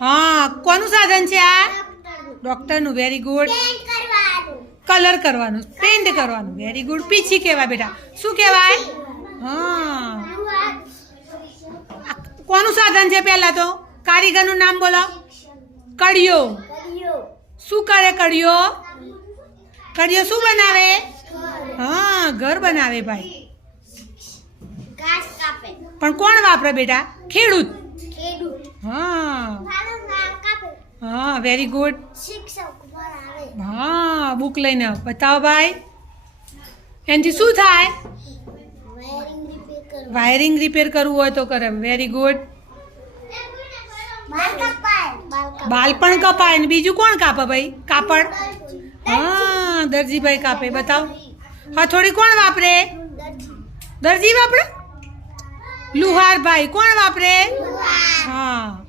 હા કોનું સાધન છે આ? ડોક્ટરનું. Very good. કલર કરવાનું, પેન્ટ કરવાનું. Very good. પીછી કહેવાય બેટા. શું કહેવાય? હા કોનું સાધન છે? પહેલા તો કારીગરનું નામ બોલો. કડિયો. શું કરે કડિયો? કડિયો શું બનાવે? હા ઘર બનાવે ભાઈ. પણ કોણ વાપરે બેટા? ખેડૂત. હા હા વેરી ગુડ. હા બુક લઈને બતાવો ભાઈ. એનાથી શું થાય? વાયરિંગ રિપેર કરવું હોય તો કરે. Very good. બાલ પણ કપાય ને બીજું કોણ કાપે ભાઈ? કાપડ. હા દરજીભાઈ કાપે. બતાવો. હથોડી કોણ વાપરે? દરજી વાપરે. લુહાર ભાઈ કોણ વાપરે? હા